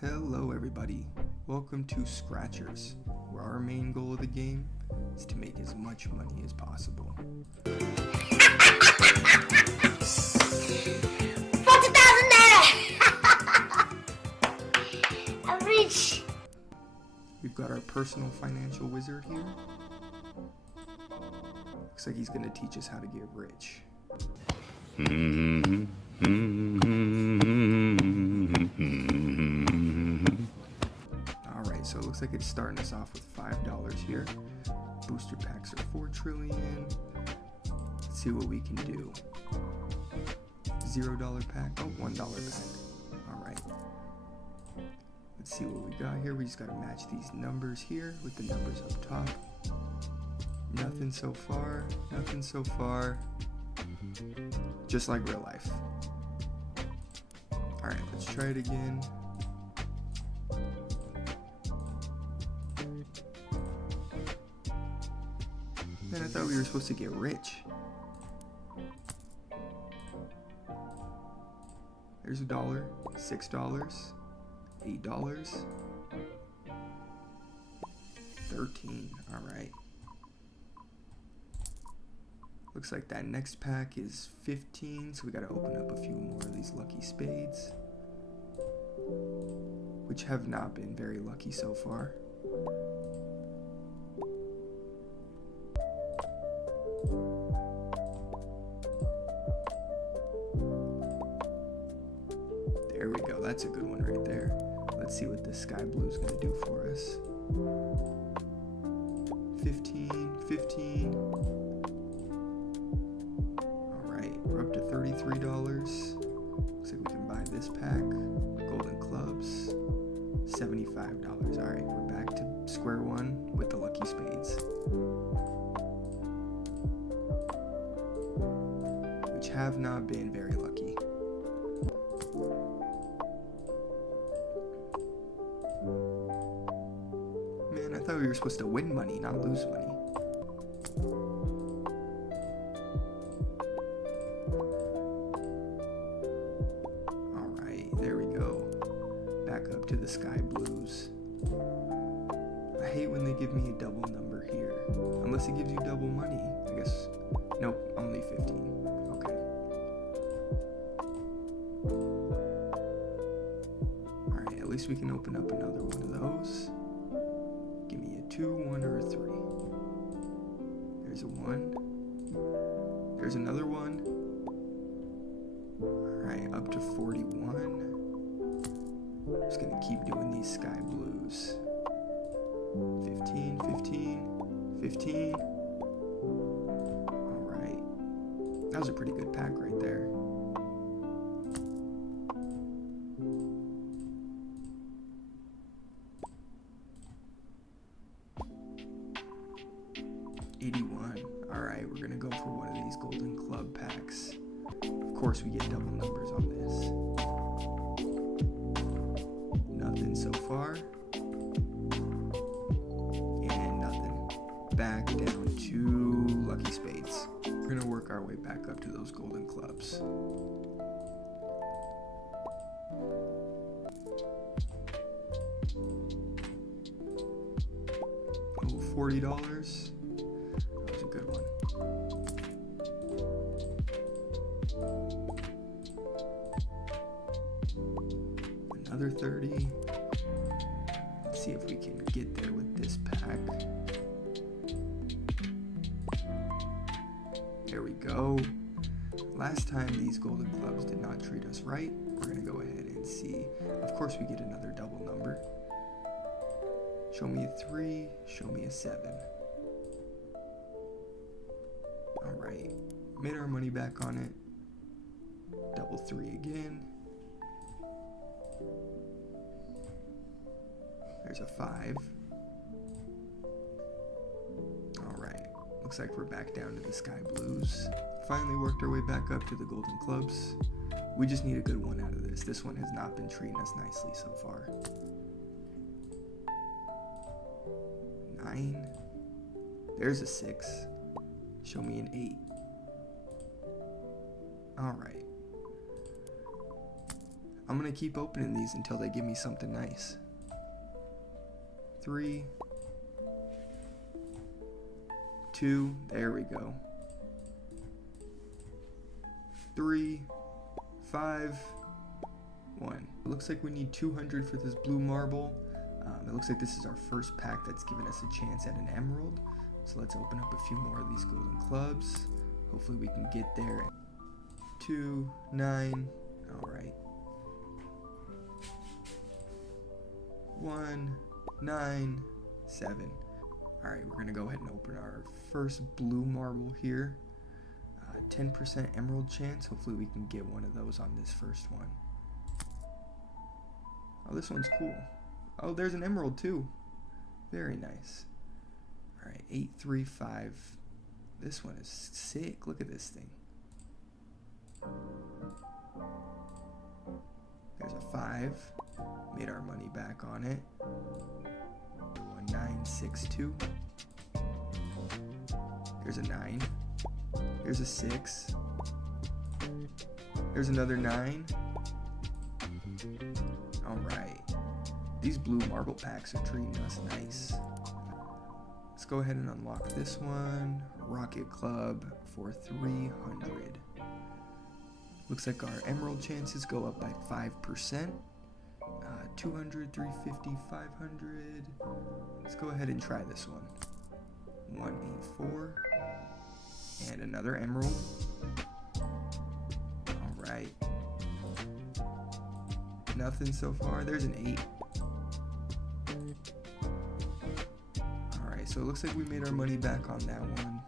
Hello everybody, welcome to Scratchers, where our main goal of the game is to make as much money as possible. 40,000 naira! I'm rich! We've got our personal financial wizard here. Looks like he's going to teach us how to get rich. Alright, so it looks like it's starting us off with $5 here. Booster packs are 4 trillion. Let's see what we can do. $0 pack, oh, $1 pack. Alright. Let's see what we got here. We just gotta match these numbers here with the numbers up top. Nothing so far, nothing so far. Just like real life. Alright, let's try it again. Man, I thought we were supposed to get rich. There's $1, $6, $8, 13, alright. Looks like that next pack is 15, so we gotta open up a few more of these lucky spades, which have not been very lucky so far. There we go, that's a good one right there. Let's see what the sky blue is gonna do for us. 15, 15. Alright, we're up to $33. Looks like we can buy this pack. Golden clubs, $75. Alright, we're back to square one with the lucky spades, which have not been very lucky. Man, I thought we were supposed to win money, not lose money. Alright, there we go. Back up to the sky blues. I hate when they give me a double number here. Unless it gives you double money. I guess. Nope, only 15. Okay. Alright, at least we can open up another one of those. Give me a 2, 1, or a 3. There's a 1. There's another 1. Alright, up to 41. Just gonna keep doing these sky blues. 15, 15, 15. Alright. That was a pretty good pack right there. $81. Alright, we're gonna go for one of these golden club packs. Of course we get double numbers on this. Nothing so far. And nothing. Back down to lucky spades. We're gonna work our way back up to those golden clubs. Oh, $40. That was a good one. Another 30. Let's see if we can get there with this pack. There we go. Last time these golden clubs did not treat us right. We're gonna go ahead and see. Of course we get another double number. Show me a 3, show me a 7. Alright, made our money back on it. Double 3 again. There's a 5. Alright, looks like we're back down to the sky blues. Finally worked our way back up to the golden clubs. We just need a good one out of this. This one has not been treating us nicely so far. 9. There's a 6. Show me an 8. Alright. I'm gonna keep opening these until they give me something nice. 3, 2, there we go. 3, 5, 1. It looks like we need 200 for this blue marble. It looks like this is our first pack that's given us a chance at an emerald. So let's open up a few more of these golden clubs. Hopefully we can get there. 2, 9, alright. 1, 9, 7. Alright, we're gonna go ahead and open our first blue marble here. 10% emerald chance. Hopefully we can get one of those on this first one. Oh, this one's cool. Oh, there's an emerald too. Very nice. Alright, 8, 3, 5. This one is sick. Look at this thing. There's a 5. Made our money back on it. 1962. There's a 9. There's a 6. There's another 9. Alright. These blue marble packs are treating us nice. Let's go ahead and unlock this one. Rocket Club for 300. Looks like our emerald chances go up by 5%. 200, 350, 500. Let's go ahead and try this one. 184. And another emerald. Alright. Nothing so far. There's an 8. Alright, so it looks like we made our money back on that one.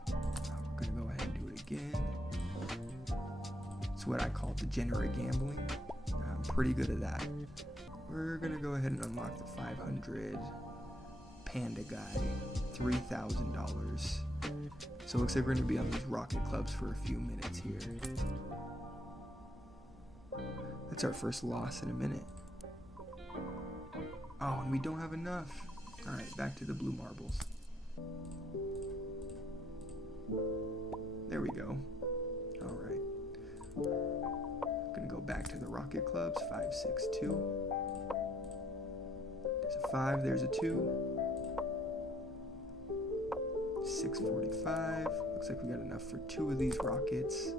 We're gonna go ahead and do it again. It's what I call degenerate gambling. I'm pretty good at that. We're gonna go ahead and unlock the 500 Panda Guy, $3,000. So it looks like we're gonna be on these rocket clubs for a few minutes here. That's our first loss in a minute. Oh, and we don't have enough. All right, back to the blue marbles. There we go. All right. Gonna go back to the rocket clubs. 5, 6, 2. There's a 5. There's a 2. 645. Looks like we got enough for 2 of these rockets.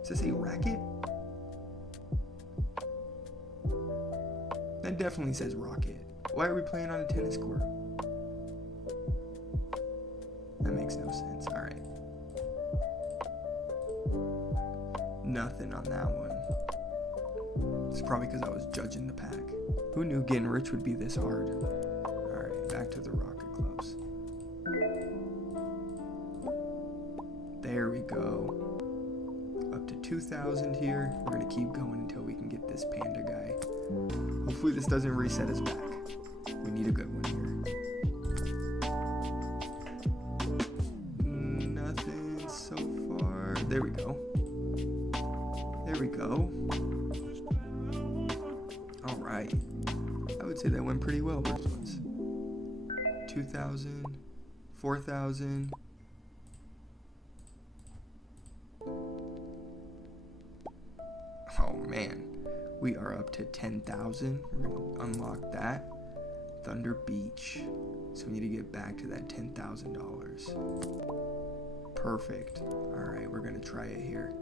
Does this say racket? That definitely says rocket. Why are we playing on a tennis court? That makes no sense. Alright. Nothing on that one. It's probably because I was judging the pack. Who knew getting rich would be this hard? Alright, back to the rocket clubs. There we go. Up to 2,000 here. We're gonna keep going until we can get this Panda Guy. Hopefully this doesn't reset us back. We need a good one here. Nothing so far. There we go. There we go. Alright. I would say that went pretty well, those ones. 2,000, 4,000. Oh man, we are up to 10,000. We're gonna unlock that. Thunder Beach. So we need to get back to that $10,000. Perfect. Alright, we're gonna try it here.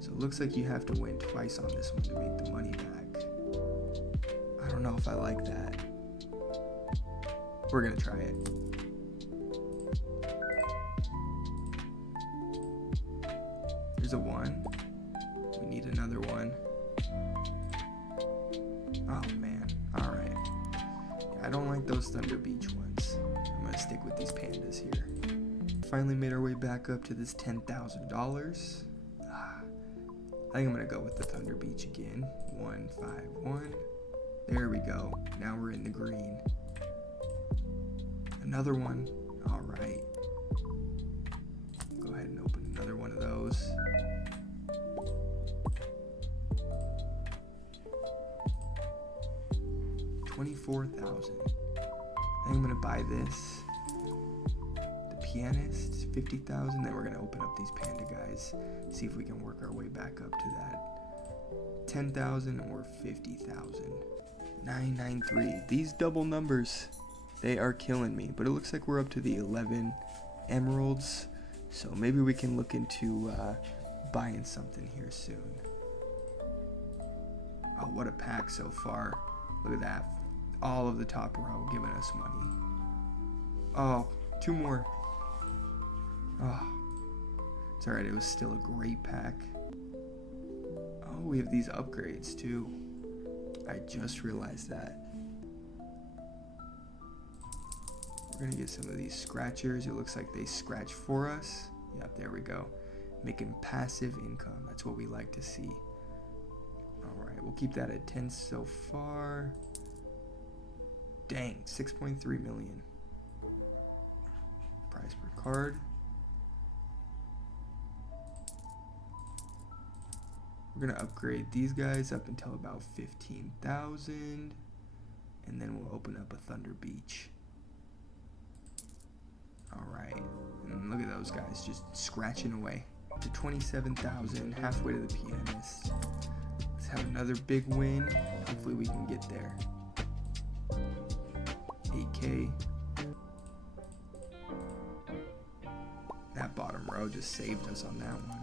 So it looks like you have to win twice on this one to make the money back. I don't know if I like that. We're gonna try it. There's a 1. We need another 1. Oh man. Alright. Yeah, I don't like those Thunder Beach ones. I'm gonna stick with these pandas here. Finally made our way back up to this $10,000. I think I'm gonna go with the Thunder Beach again. 1, 5, 1. There we go. Now we're in the green. Another one. Alright. Go ahead and open another one of those. $24,000. I think I'm gonna buy this. The pianist, 50,000. Then we're gonna open up these panda guys, see if we can work our way back up to that 10,000 or 50,000. 993. These double numbers, they are killing me. But it looks like we're up to the 11 emeralds, so maybe we can look into buying something here soon. Oh, what a pack so far. Look at that. All of the top row giving us money. Oh, 2 more. Oh, it's alright. It was still a great pack. Oh, we have these upgrades too. I just realized that. We're gonna get some of these scratchers. It looks like they scratch for us. Yep, there we go. Making passive income. That's what we like to see. Alright, we'll keep that at 10 so far. Dang, 6.3 million. Price per card. We're gonna upgrade these guys up until about 15,000, and then we'll open up a Thunder Beach. All right, and look at those guys just scratching away. To 27,000, halfway to the pianist. Let's have another big win. Hopefully we can get there. 8K. That bottom row just saved us on that one.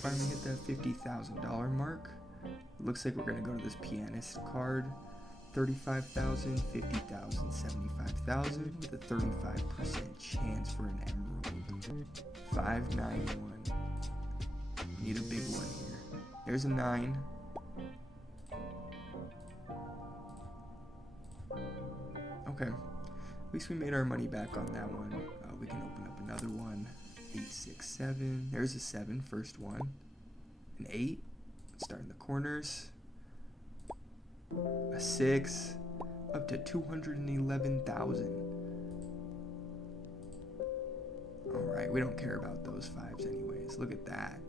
Finally hit that $50,000 mark. It looks like we're gonna go to this pianist card. 35,000, 50,000, 75,000 with a 35% chance for an emerald. 591. Need a big one here. There's a 9. Okay. At least we made our money back on that one. We can open up another one. 8, 6, 7. There's a 7, first one. An 8. Let's start in the corners. A 6. Up to 211,000. Alright, we don't care about those 5s anyways. Look at that.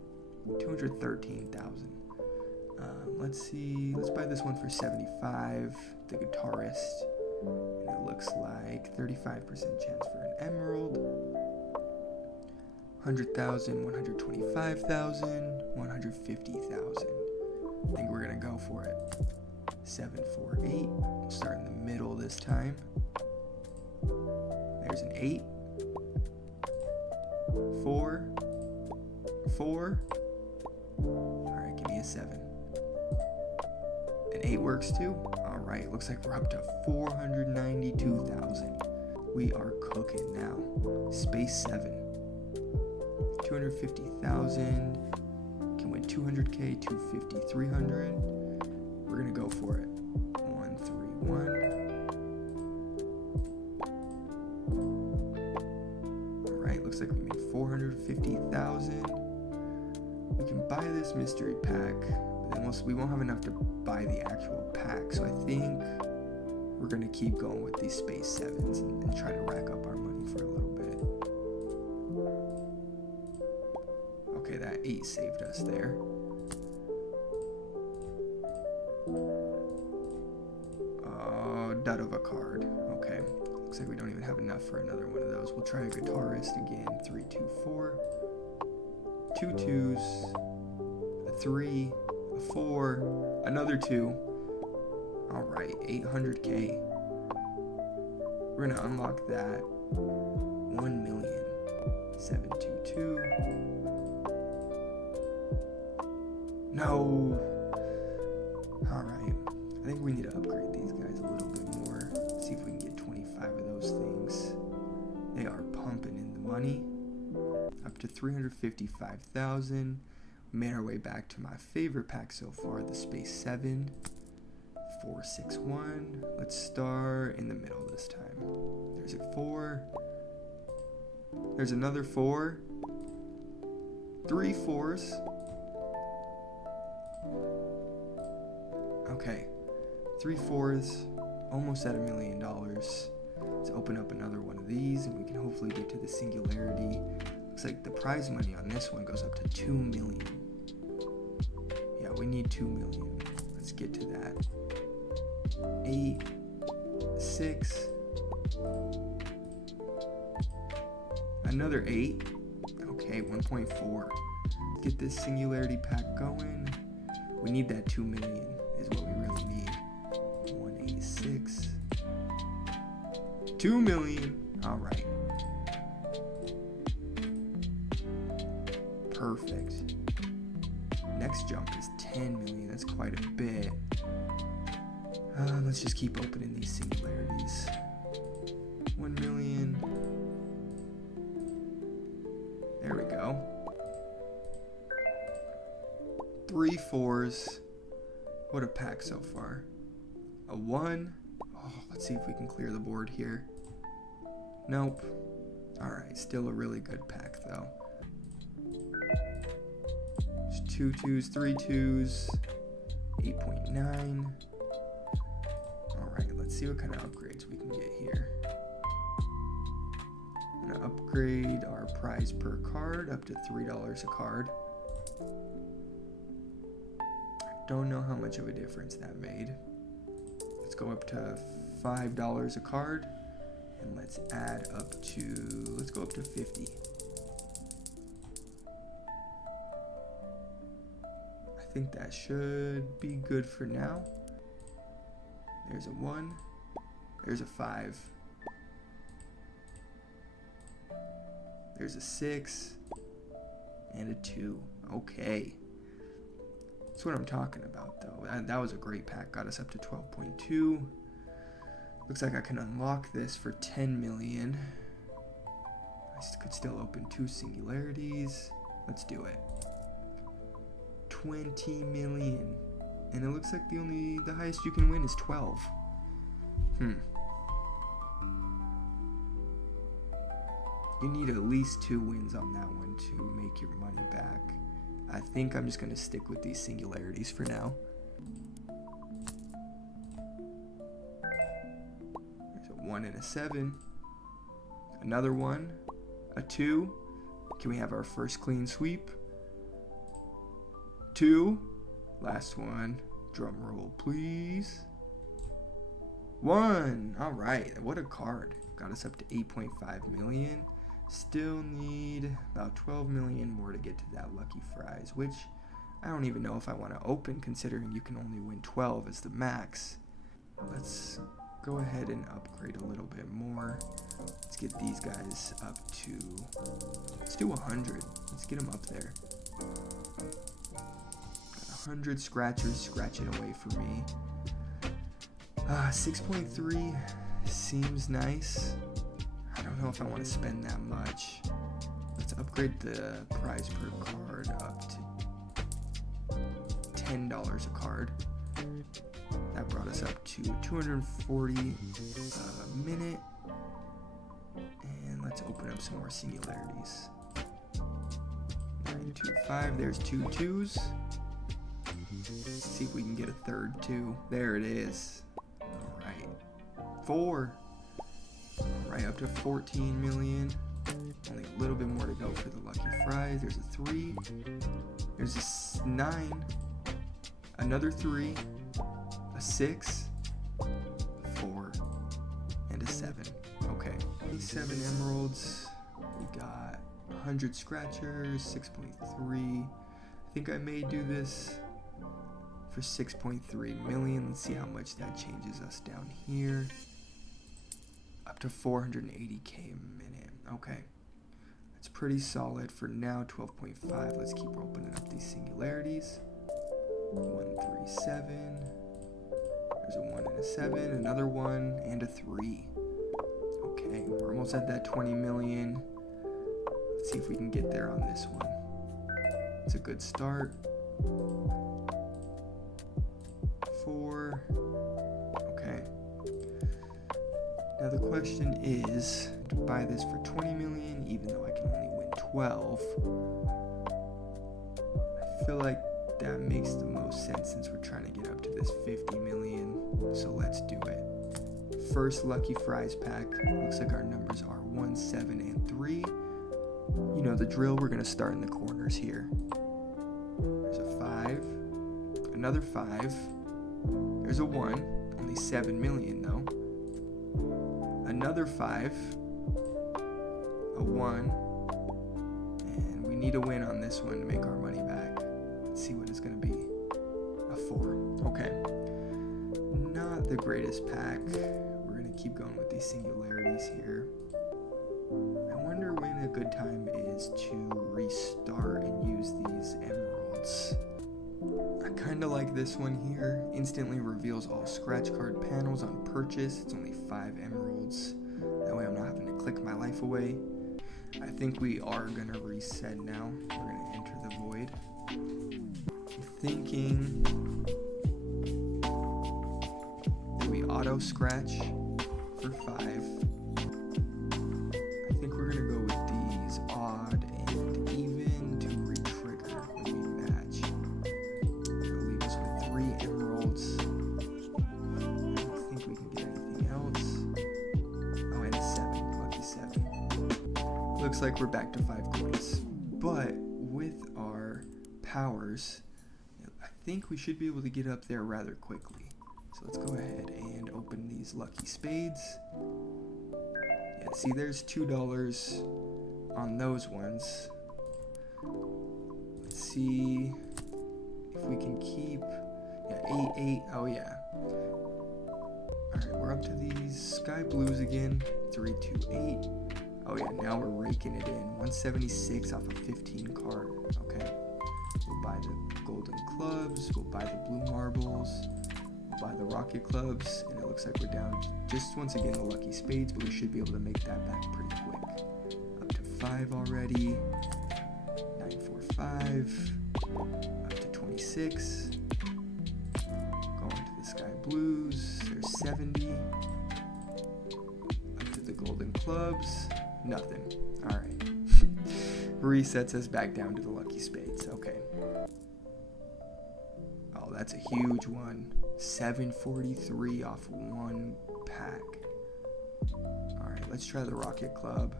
213,000. Let's see. Let's buy this one for 75. The guitarist. And it looks like 35% chance for an emerald. 100,000, 125,000, 150,000. I think we're gonna go for it. 7, 4, 8. Start in the middle this time. There's an 8. 4. 4. Alright, give me a 7. An 8 works too. Alright, looks like we're up to 492,000. We are cooking now. Space 7. 250,000. Can win 200k, 250, 300. We're gonna go for it. 1, 3, 1. Alright, looks like we made 450,000. We can buy this mystery pack, but then we won't have enough to buy the actual pack. So I think we're gonna keep going with these space 7s and try to rack up our money for a little bit. Okay, that 8 saved us there. Oh, dud of a card. Okay, looks like we don't even have enough for another one of those. We'll try a guitarist again. 3, 2, 4. 2 2s. A 3. A 4. Another 2. Alright, 800k. We're gonna unlock that. 1 million. 722. No. Alright. I think we need to upgrade these guys a little bit more. See if we can get 25 of those things. They are pumping in the money. Up to 355,000. We made our way back to my favorite pack so far, the Space 7. 4, 6, 1. Let's start in the middle this time. There's a 4. There's another 4. 3 4s. Okay. 3 4s. Almost at $1 million. Let's open up another one of these and we can hopefully get to the singularity. Looks like the prize money on this one goes up to 2 million. Yeah, we need 2 million. Let's get to that. 8, 6, a Another 8. Okay, 1.4. Get this singularity pack going. We need that 2 million is what we really need. 186. 2 million. All right. Perfect. Next jump is 10 million. That's quite a bit. Let's just keep opening these singularities. 1 million. There we go. 3 4s. What a pack so far. A 1. Oh, let's see if we can clear the board here. Nope. Alright, still a really good pack though. There's 2 2s, 3 2s, 8.9. Alright, let's see what kind of upgrades we can get here. I'm gonna upgrade our prize per card up to $3 a card. Don't know how much of a difference that made. Let's go up to $5 a card, and let's add up to, let's go up to 50. I think that should be good for now. There's a 1, there's a 5, there's a 6, and a 2. Okay. That's what I'm talking about though. That was a great pack, got us up to 12.2. Looks like I can unlock this for 10 million. I could still open 2 singularities. Let's do it. 20 million. And it looks like the highest you can win is 12. You need at least 2 wins on that one to make your money back. I think I'm just going to stick with these singularities for now. There's a 1 and a 7. Another 1. A 2. Can we have our first clean sweep? 2. Last one. Drum roll, please. 1. All right. What a card. Got us up to 8.5 million. Still need about 12 million more to get to that Lucky Fries, which I don't even know if I want to open considering you can only win 12 as the max. Let's go ahead and upgrade a little bit more. Let's get these guys up to, let's do 100. Let's get them up there. 100 scratchers scratching away for me. 6.3 seems nice. I don't know if I want to spend that much. Let's upgrade the prize per card up to $10 a card. That brought us up to 240 a minute. And let's open up some more singularities. 925, there's 2 2s. Let's see if we can get a third 2. There it is. Alright. 4. Alright, up to 14 million. Only a little bit more to go for the Lucky Fries. There's a 3. There's a 9. Another 3. A 6. 4. And a 7. Okay. 7 emeralds. We got 100 scratchers. 6.3. I think I may do this for 6.3 million. Let's see how much that changes us down here. Up to 480k a minute. Okay. That's pretty solid for now. 12.5. Let's keep opening up these singularities. 137. There's a 1 and a 7. Another 1 and a 3. Okay. We're almost at that 20 million. Let's see if we can get there on this one. It's a good start. 4. Okay. Now the question is, to buy this for 20 million, even though I can only win 12, I feel like that makes the most sense since we're trying to get up to this 50 million. So let's do it. First Lucky Fries pack. Looks like our numbers are 1, 7, and 3. You know the drill, we're going to start in the corners here. There's a 5. Another 5. There's a 1. Only 7 million though. Another 5. A 1. need a win on this one to make our money back. Let's see what it's going to be. A 4. Okay. Not the greatest pack. We're going to keep going with these singularities here. I wonder when a good time is to restart and use these emeralds. I kind of like this one here. Instantly reveals all scratch card panels on purchase. It's only 5 emeralds. That way I'm not having to click my life away. I think we are going to reset now. We're going to enter the void. I'm thinking that we auto scratch for 5. I think we're going to go with these odd and even to re-trigger when we match. That'll leave us with 3 emeralds. I don't think we can get anything else. Oh, and 7. Lucky 7. Looks like we're back to 5 coins. But with our powers, I think we should be able to get up there rather quickly. So let's go ahead and open these lucky spades. Yeah, see, there's $2 on those ones. Let's see if we can keep, 8, 8, oh yeah. Alright, we're up to these sky blues again. 3, 2, 8. Oh yeah, now we're raking it in. 176 off a 15 card. Okay. We'll buy the golden clubs. We'll buy the blue marbles. We'll buy the rocket clubs. And it looks like we're down just once again the lucky spades, but we should be able to make that back pretty quick. Up to 5 already. 9, 4, 5. Up to 26. Going to the sky blues. There's 70. Up to the golden clubs. Nothing. Alright. Resets us back down to the lucky spades. Okay. Oh, that's a huge one. 743 off 1 pack. Alright, let's try the rocket club.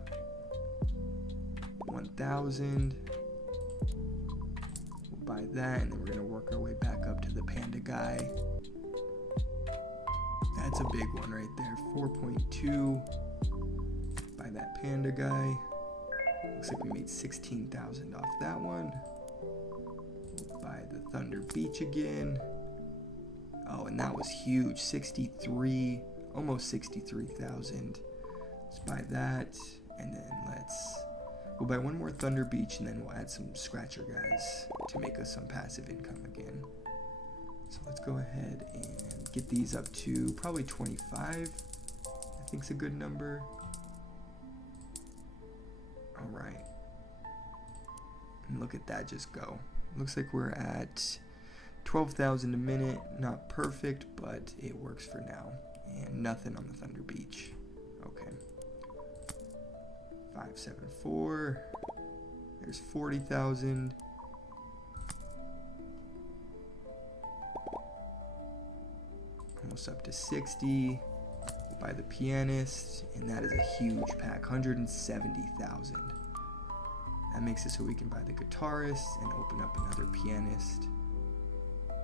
1,000. We'll buy that, and then we're going to work our way back up to the panda guy. That's a big one right there. 4.2. Buy that panda guy. Looks like we made 16,000 off that one. We'll buy the Thunder Beach again. Oh, and that was huge. 63, almost 63,000. Let's buy that, and then we'll buy one more Thunder Beach, and then we'll add some scratcher guys to make us some passive income again. So let's go ahead and get these up to probably 25. I think it's a good number. All right. And look at that just go. Looks like we're at 12,000 a minute. Not perfect, but it works for now. And nothing on the Thunder Beach. Okay. 574. There's 40,000. Almost up to 60. We'll buy the pianist, and that is a huge pack, 170,000. That makes it so we can buy the guitarist and open up another pianist.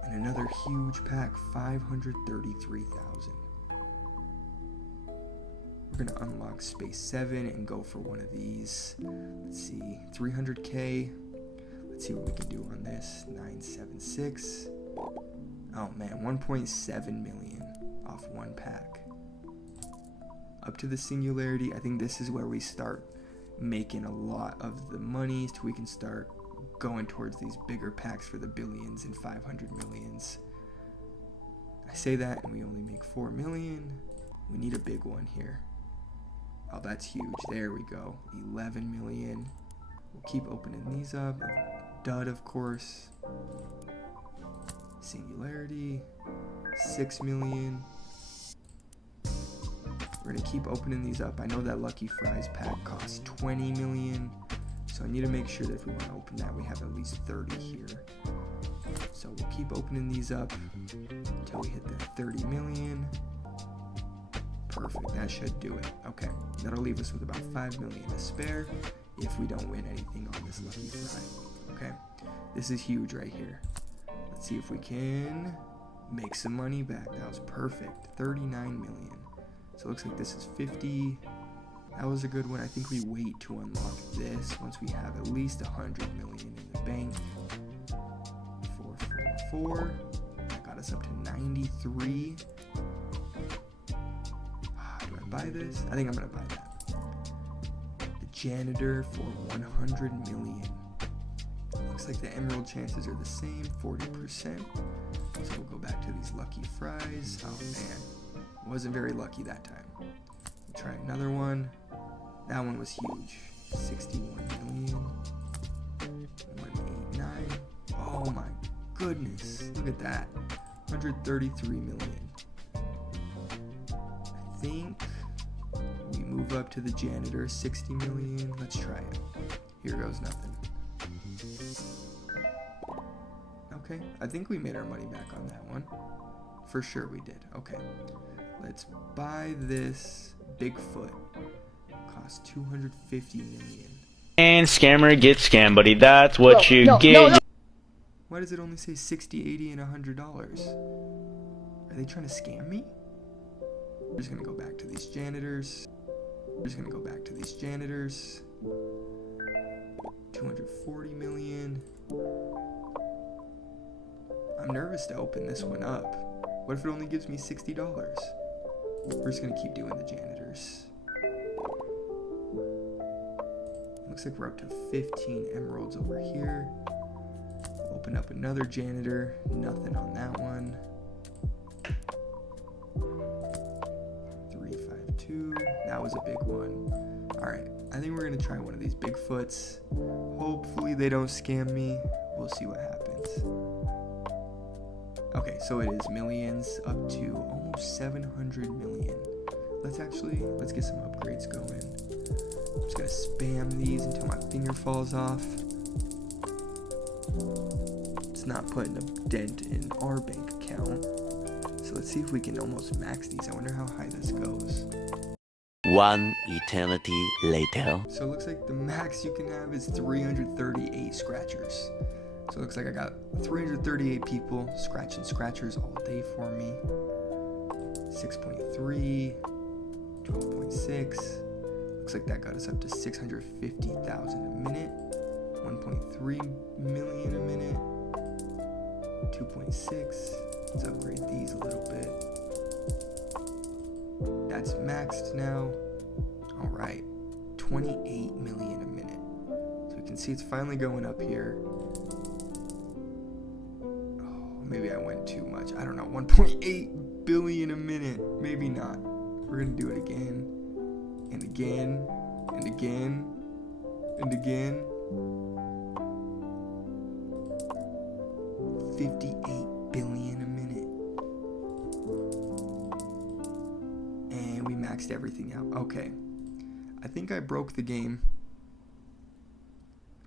And another huge pack, 533,000. We're gonna unlock space 7 and go for one of these. Let's see, 300k. Let's see what we can do on this. 976. Oh man, 1.7 million off 1 pack. Up to the singularity. I think this is where we start making a lot of the money, so we can start going towards these bigger packs for the billions and 500 millions. I say that and we only make 4 million. We need a big one here. Oh, that's huge. There we go. 11 million. We'll keep opening these up. Dud, of course. Singularity. 6 million. We're going to keep opening these up. I know that Lucky Fries pack costs 20 million. So I need to make sure that if we want to open that, we have at least 30 here. So we'll keep opening these up until we hit the 30 million. Perfect, that should do it. Okay, that'll leave us with about 5 million to spare if we don't win anything on this Lucky Fry. Okay, this is huge right here. Let's see if we can make some money back. That was perfect, 39 million. So it looks like this is 50. That was a good one. I think we wait to unlock this once we have at least 100 million in the bank. 444. That got us up to 93. Do I buy this? I think I'm gonna buy that. The janitor for 100 million. Looks like the emerald chances are the same, 40%. So we'll go back to these lucky fries. Oh man, wasn't very lucky that time. We'll try another one. That one was huge. 61 million. 189. Oh my goodness. Look at that. 133 million. I think we move up to the janitor. 60 million. Let's try it. Here goes nothing. Okay, I think we made our money back on that one. For sure we did. Okay, let's buy this Bigfoot. Cost 250 million. And scammer gets scammed, buddy. That's what you get. Why does it only say 60, 80, and $100? Are they trying to scam me? We're just gonna go back to these janitors. 240 million. I'm nervous to open this one up. What if it only gives me $60? We're just gonna keep doing the janitors. Looks like we're up to 15 emeralds over here. Open up another janitor. Nothing on that one. 352. That was a big one. Alright, I think we're gonna try one of these Bigfoots. Hopefully they don't scam me. We'll see what happens. Okay, so it is millions up to almost 700 million. Let's get some upgrades going. I'm just gonna spam these until my finger falls off. It's not putting a dent in our bank account. So let's see if we can almost max these. I wonder how high this goes. One eternity later. So it looks like the max you can have is 338 scratchers. So it looks like I got 338 people scratching scratchers all day for me. 6.3, 12.6. Looks like that got us up to 650,000 a minute. 1.3 million a minute. 2.6. Let's upgrade these a little bit. That's maxed now. All right, 28 million a minute. So you can see it's finally going up here. Oh, maybe I went too much. I don't know, 1.8 billion a minute. Maybe not. We're gonna do it again, and again, and again, and again. 58 billion a minute. And we maxed everything out. Okay. I think I broke the game.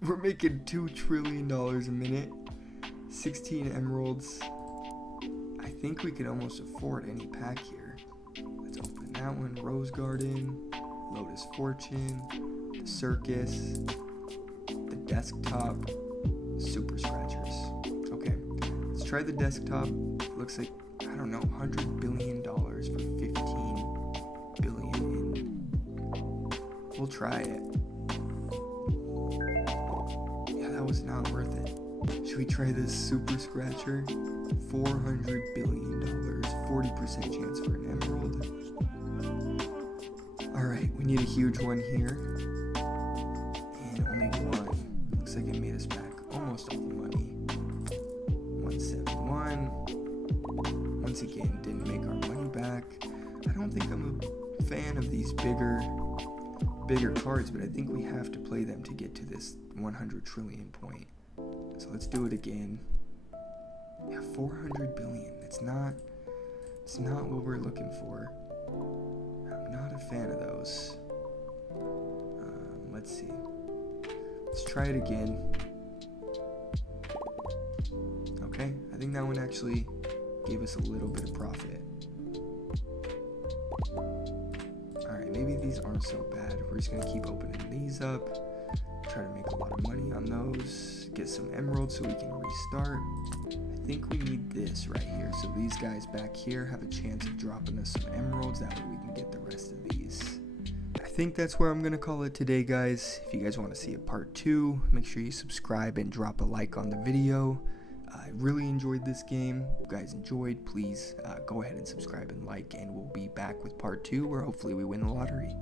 We're making $2 trillion a minute. 16 emeralds. I think we could almost afford any pack here. Let's open that one. Rose Garden. Lotus Fortune. The Circus. The Desktop. Super Scratchers. Okay. Let's try the Desktop. Looks like, I don't know, $100 billion for 15 billion in. We'll try it. Yeah, that was not worth it. Should we try this Super Scratcher? $400 billion, 40% chance for an emerald. Alright, we need a huge one here. And only one. Looks like it made us back almost all the money. 171. Once again, didn't make our money back. I don't think I'm a fan of these bigger cards, but I think we have to play them to get to this 100 trillion point. So let's do it again. Yeah, 400 billion. It's not what we're looking for. I'm not a fan of those. Let's see. Let's try it again. Okay, I think that one actually gave us a little bit of profit. Alright, maybe these aren't so bad. We're just gonna keep opening these up. Try to make a lot of money on those. Get some emeralds so we can restart. I think we need this right here. So these guys back here have a chance of dropping us some emeralds. That way we can get the rest of these. I think that's where I'm going to call it today, guys. If you guys want to see a part 2, make sure you subscribe and drop a like on the video. I really enjoyed this game. If you guys enjoyed, please go ahead and subscribe and like, and we'll be back with part 2 where hopefully we win the lottery.